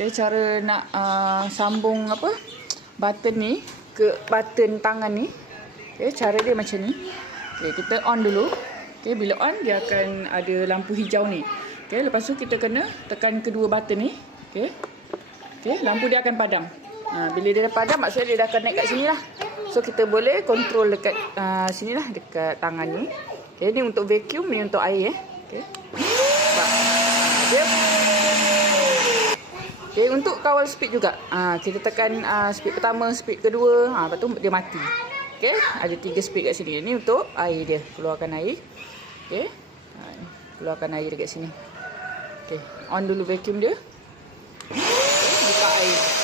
Okay, cara nak sambung apa button ni ke button tangan ni. Okay, cara dia macam ni. Okay, kita on dulu. Okay, bila on dia akan ada lampu hijau ni. Okay, lepas tu kita kena tekan kedua button ni. Okay, okay, lampu dia akan padam. Bila dia dah padam maksudnya dia dah akan naik kat sini lah. So kita boleh control dekat sini lah, dekat tangan ni. Okay, ni untuk vacuum, ni untuk air Okay. Dia. Okay, untuk kawal speed juga. Kita tekan speed pertama, speed kedua. Lepas tu dia mati. Okay, ada 3 speed kat sini. Ni untuk air dia, keluarkan air. Okay, keluarkan air dekat sini. Okay, on dulu vacuum dia. Okay, buka air.